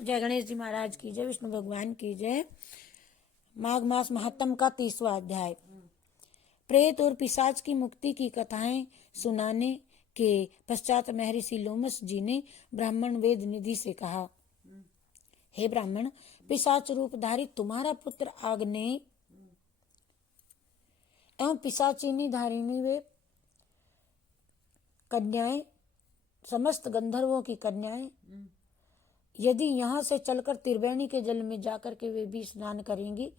जय गणेश जी महाराज की जय, विष्णु भगवान की जय। माघ मास महात्म का 30वां अध्याय। प्रेत और पिशाच की मुक्ति की कथाएं सुनाने के पश्चात महर्षि लोमस जी ने ब्राह्मण वेद निधि से कहा, हे ब्राह्मण, पिशाच रूपधारी तुम्हारा पुत्र आग्नेय एवं पिशाचिनी धारिणी वे कन्याएं, समस्त गंधर्वों की कन्याएं, यदि यहाँ से चलकर त्रिवेणी के जल में जाकर के वे भी स्नान करेंगी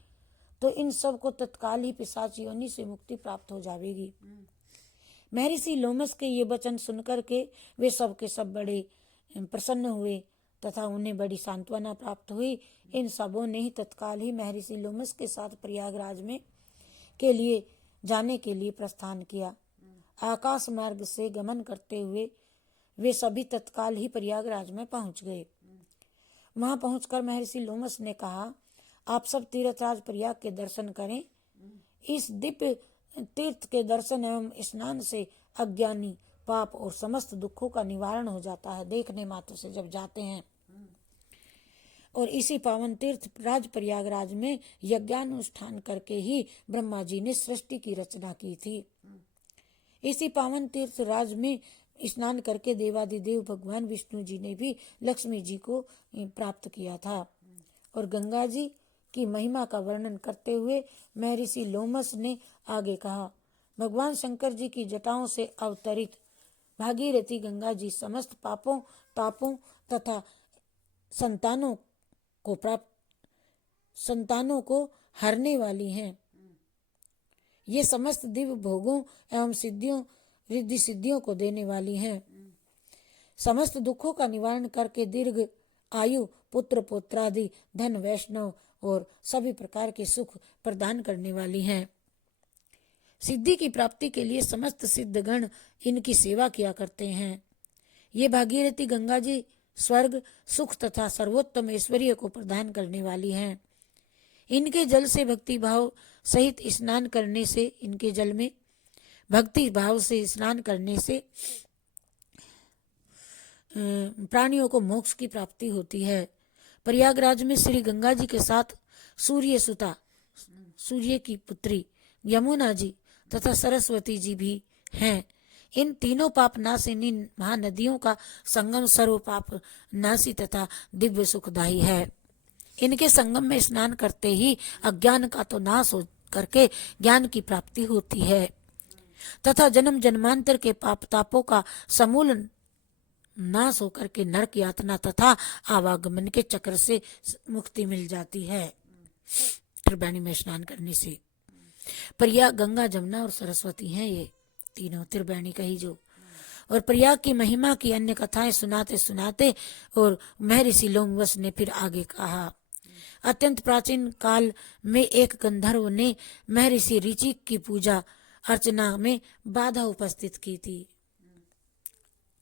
तो इन सब को तत्काल ही पिशाच योनि से मुक्ति प्राप्त हो जाएगी। महर्षि लोमस के ये वचन सुनकर के वे सब के सब बड़े प्रसन्न हुए तथा उन्हें बड़ी सांत्वना प्राप्त हुई। इन सबों ने ही तत्काल ही महर्षि लोमस के साथ प्रयागराज में के लिए जाने के लिए प्रस्थान किया। आकाश मार्ग से गमन करते हुए वे सभी तत्काल ही प्रयागराज में पहुंच गए। वहां पहुंचकर महर्षि लोमस ने कहा, आप सब तीर्थराज प्रयाग के दर्शन करें। इस दिव्य तीर्थ के दर्शन एवं स्नान से अज्ञानी, पाप और समस्त दुखों का निवारण हो जाता है, देखने मात्र से जब जाते हैं। और इसी पावन तीर्थ राज प्रयागराज में यज्ञानुष्ठान करके ही ब्रह्मा जी ने सृष्टि की रचना की थी। इसी पावन तीर्थ राज में स्नान करके देवादिदेव भगवान विष्णु जी ने भी लक्ष्मी जी को प्राप्त किया था। और गंगा जी की महिमा का वर्णन करते हुए महर्षि लोमस ने आगे कहा, भगवान शंकर जी की जटाओं से अवतरित भागीरथी गंगा जी समस्त पापों, तापों तथा संतानों को हरने वाली हैं। ये समस्त दिव्य भोगों एवं सिद्धियों, रिद्धि सिद्धियों को देने वाली हैं। समस्त दुखों का निवारण करके दीर्घ आयु, पुत्र पौत्रादि, धन, वैष्णव और सभी प्रकार के सुख प्रदान करने वाली हैं। सिद्धि की प्राप्ति के लिए समस्त सिद्धगण इनकी सेवा किया करते हैं। ये भागीरथी गंगा जी स्वर्ग, सुख तथा सर्वोत्तम ऐश्वर्य को प्रदान करने वाली हैं। इनके जल से भक्ति भाव सहित स्नान करने से, इनके जल में भक्ति भाव से स्नान करने से प्राणियों को मोक्ष की प्राप्ति होती है। प्रयागराज में श्री गंगा जी के साथ सूर्य सुता, सूर्य की पुत्री यमुना जी तथा सरस्वती जी भी हैं। इन तीनों पाप नाशिनी महानदियों का संगम सर्व पाप नाशी तथा दिव्य सुखदायी है। इनके संगम में स्नान करते ही अज्ञान का तो नाश हो करके ज्ञान की प्राप्ति होती है तथा जन्म जन्मांतर के पाप तापों का समूल नाश होकर के नरक यातना तथा आवागमन के चक्र से मुक्ति मिल जाती है। त्रिवेणी में स्नान करने से प्रयाग, गंगा, जमुना और सरस्वती हैं ये तीनों, त्रिवेणी कही जो। और प्रयाग की महिमा की अन्य कथाएं सुनाते सुनाते और महर्षि लोमस ने फिर आगे कहा, अत्यंत प्राचीन काल में एक गंधर्व ने महर्षि ऋचिक की पूजा अर्चना में बाधा उपस्थित की थी।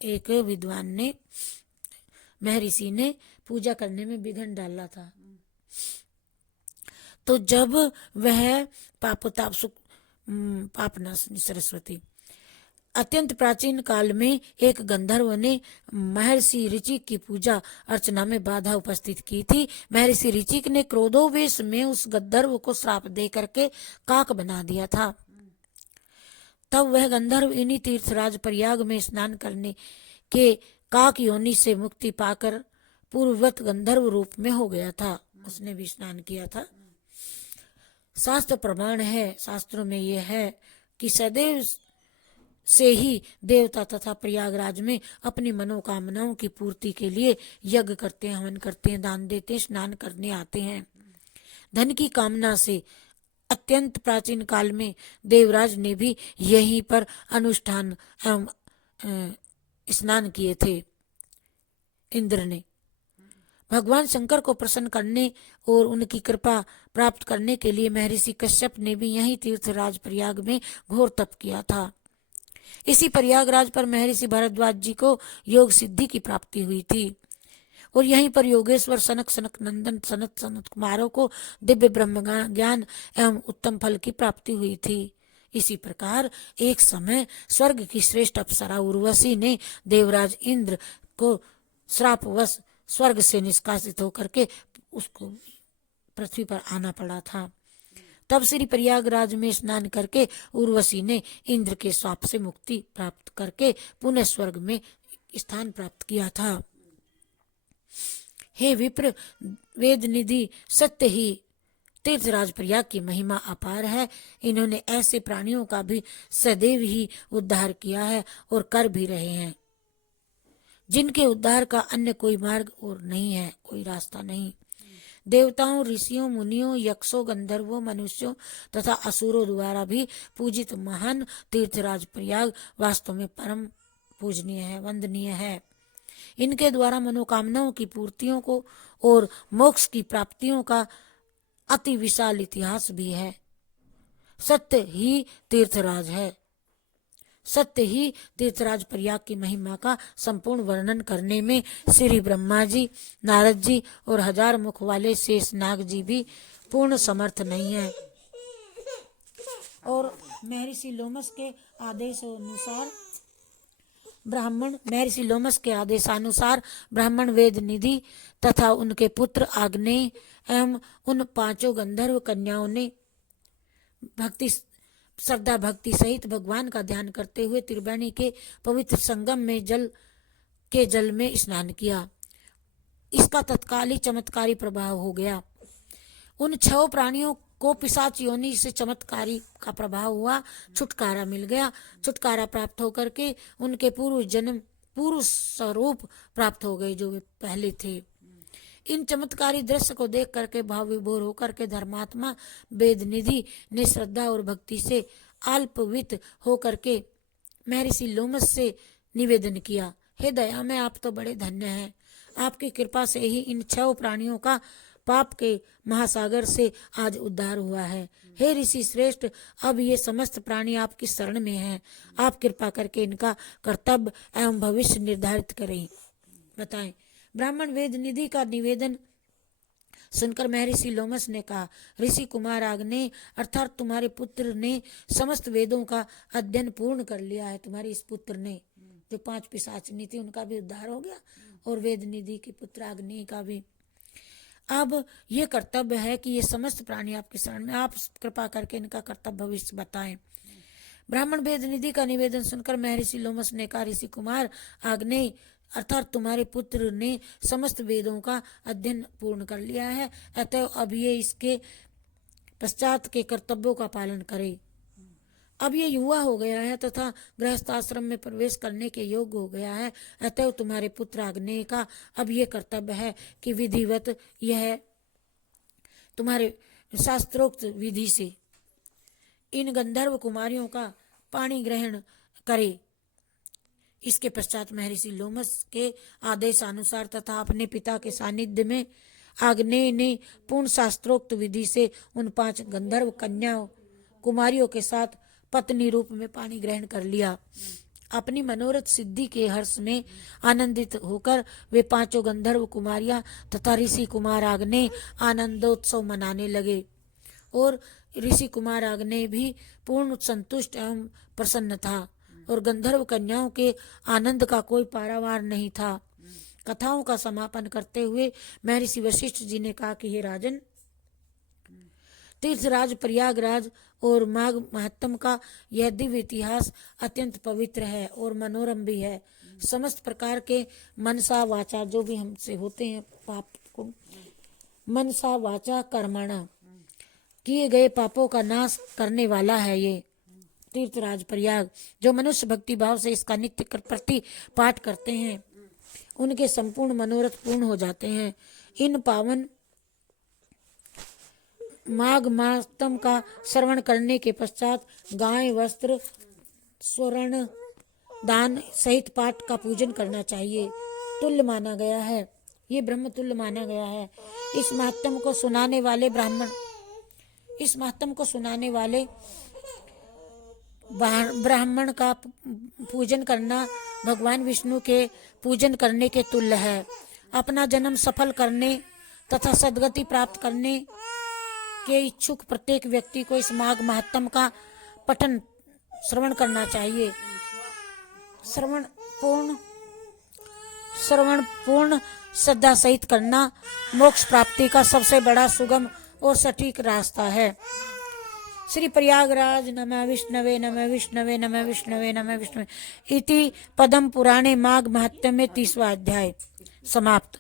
एक विद्वान ने महर्षि ने पूजा करने में विघ्न डाला था। तो जब वह सरस्वती अत्यंत प्राचीन काल में एक गंधर्व ने महर्षि ऋचिक की पूजा अर्चना में बाधा उपस्थित की थी। महर्षि ऋचिक ने क्रोधोवेश में उस गंधर्व को श्राप दे करके काक बना दिया था। तब वह गंधर्व इन्हीं तीर्थराज प्रयाग में स्नान करने के काक योनि से मुक्ति पाकर पूर्ववत गंधर्व रूप में हो गया था। उसने भी स्नान किया था। शास्त्र प्रमाण है, शास्त्रों में यह है कि सदैव से ही देवता तथा प्रयागराज में अपनी मनोकामनाओं की पूर्ति के लिए यज्ञ करते हैं, हवन करते हैं, दान देते हैं, स्नान करने आते हैं। धन की कामना से अत्यंत प्राचीन काल में देवराज ने भी यहीं पर अनुष्ठान एवं स्नान किए थे। इंद्र ने भगवान शंकर को प्रसन्न करने और उनकी कृपा प्राप्त करने के लिए महर्षि कश्यप ने भी यहीं तीर्थराज प्रयाग में घोर तप किया था। इसी प्रयागराज पर महर्षि भारद्वाज जी को योग सिद्धि की प्राप्ति हुई थी और यहीं पर योगेश्वर सनक नंदन सनत कुमारों को दिव्य ब्रह्म ज्ञान एवं उत्तम फल की प्राप्ति हुई थी। इसी प्रकार एक समय स्वर्ग की श्रेष्ठ अप्सरा उर्वशी ने देवराज इंद्र को श्रापवश स्वर्ग से निष्कासित होकर के उसको पृथ्वी पर आना पड़ा था। तब श्री प्रयागराज में स्नान करके उर्वशी ने इंद्र के श्राप से मुक्ति प्राप्त करके पुनः स्वर्ग में स्थान प्राप्त किया था। हे विप्र, वेद निधि सत्य ही तीर्थराज प्रयाग की महिमा अपार है। इन्होंने ऐसे प्राणियों का भी सदैव ही उद्धार किया है और कर भी रहे हैं, जिनके उद्धार का अन्य कोई मार्ग और नहीं है, कोई रास्ता नहीं। देवताओं, ऋषियों, मुनियों, यक्षों, गंधर्वों, मनुष्यों तथा असुरों द्वारा भी पूजित महान तीर्थराज प्रयाग वास्तव में परम पूजनीय है, वंदनीय है। इनके द्वारा मनोकामनाओं की पूर्तियों को और मोक्ष की प्राप्तियों का अति विशाल इतिहास भी है। सत्य ही तीर्थराज है। सत्य ही तीर्थराज प्रयाग की महिमा का संपूर्ण वर्णन करने में श्री ब्रह्मा जी, नारद जी और 1000 मुख वाले शेषनाग जी भी पूर्ण समर्थ नहीं है। और महर्षि लोमस के आदेशानुसार ब्राह्मण वेद निधि तथा उनके पुत्र आग्नेय एवं उन 5 गंधर्व कन्याओं ने श्रद्धा भक्ति सहित भगवान का ध्यान करते हुए त्रिवेणी के पवित्र संगम में जल में स्नान किया। इसका तत्काल ही चमत्कारी प्रभाव हो गया। उन 6 प्राणियों को पिशाच योनि से चमत्कारी का प्रभाव हुआ, छुटकारा मिल गया। छुटकारा प्राप्त होकर के उनके पूर्व स्वरूप प्राप्त हो गए जो वे पहले थे। इन चमत्कारी दृश्य को देख करके भाव विभोर होकर के धर्मात्मा वेद निधि ने श्रद्धा और भक्ति से अल्पवित होकर के महर्षि लोमस से निवेदन किया, हे दया में आप तो बड़े धन्य हैं। आपकी कृपा से ही इन 6 प्राणियों का पाप के महासागर से आज उद्धार हुआ है। हे ऋषि श्रेष्ठ, अब ये समस्त प्राणी आपकी शरण में हैं। आप कृपा करके इनका कर्तव्य एवं भविष्य निर्धारित करें, बताएं। ब्राह्मण वेद निधि का निवेदन सुनकर महर्षि लोमस ने कहा, ऋषि कुमार आग्नेय अर्थात तुम्हारे पुत्र ने समस्त वेदों का अध्ययन पूर्ण कर लिया है। तुम्हारे इस पुत्र ने, जो 5 पिशाचिनी थी, उनका भी उद्धार हो गया और वेद निधि के पुत्र आग्नेय का भी। अब ये कर्तव्य है कि ये समस्त प्राणी आपके शरण में, आप कृपा करके इनका कर्तव्य भविष्य बताएं। ब्राह्मण वेद निधि का निवेदन सुनकर महर्षि लोमस ने कहा, ऋषि कुमार आग्नेय अर्थात तुम्हारे पुत्र ने समस्त वेदों का अध्ययन पूर्ण कर लिया है, अतः अब ये इसके पश्चात के कर्तव्यों का पालन करे। अब ये युवा हो गया है तथा गृहस्थ आश्रम में प्रवेश करने के योग्य हो गया है, अतः तुम्हारे पुत्र आग्नेय का अब ये कर्तव्य है कि विधिवत यह तुम्हारे शास्त्रोक्त विधि से इन गंधर्व कुमारियों का पाणी ग्रहण करे। इसके पश्चात महर्षि लोमस के आदेशानुसार तथा अपने पिता के सानिध्य में आग्नेय ने पूर्ण शास्त्रोक्त विधि से उन 5 गंधर्व कन्याओं कुमारियों के साथ पत्नी रूप में पानी ग्रहण कर लिया। अपनी मनोरथ सिद्धि के हर्ष में आनंदित होकर वे 5 गंधर्व कुमारियां तथा ऋषि कुमार आग्नेय आनंदोत्सव मनाने लगे और ऋषि कुमार आग्नेय भी पूर्ण संतुष्ट एवं प्रसन्न था और गंधर्व कन्याओं के आनंद का कोई पारावार नहीं था। कथाओं का समापन करते हुए महर्षि वशिष्ठ जी ने कहा कि हे राजन, तीर्थराज प्रयागराज और माघ महात्म का यह दिव्य इतिहास अत्यंत पवित्र है और मनोरम भी है। समस्त प्रकार के मनसा वाचा जो भी हमसे होते हैं पाप को, मनसा वाचा कर्मणा किए गए पापों का नाश करने वाला है ये तीर्थराज प्रयाग। जो मनुष्य भक्ति भाव से इसका नित्य प्रति पाठ करते हैं उनके संपूर्ण मनोरथ पूर्ण हो जाते हैं। इन पावन माघ मास्तम का श्रवण करने के पश्चात गाय, वस्त्र, स्वर्ण दान सहित पाठ का पूजन करना चाहिए। तुल्य माना गया है, ये ब्रह्म तुल्य माना गया है। इस महात्म को सुनाने वाले ब्राह्मण का पूजन करना भगवान विष्णु के पूजन करने के तुल्य है। अपना जन्म सफल करने तथा सद्गति प्राप्त करने के इच्छुक प्रत्येक व्यक्ति को इस माघ महात्म का पठन श्रवण करना चाहिए। श्रवण पूर्ण श्रद्धा सहित करना मोक्ष प्राप्ति का सबसे बड़ा सुगम और सटीक रास्ता है। श्री प्रयागराज नमः विष्णवे नमः विष्णवे नमः विष्णवे नमः विष्णवे इति पद्म पुराणे माघ महत्य में 30वां अध्याय समाप्त।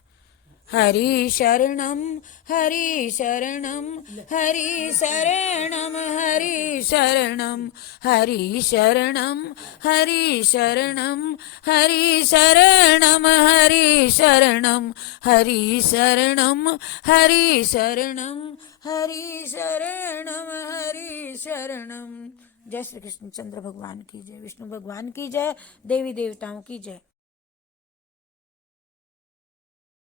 हरि शरणम हरि शरणम हरि शरणम हरि शरणम हरि शरणम हरि शरणम हरि शरणम हरि शरणम हरि शरणम हरि शरणम हरि शरणम हरि शरणम। जय श्री कृष्ण चंद्र भगवान की जय, विष्णु भगवान की जय, देवी देवताओं की जय।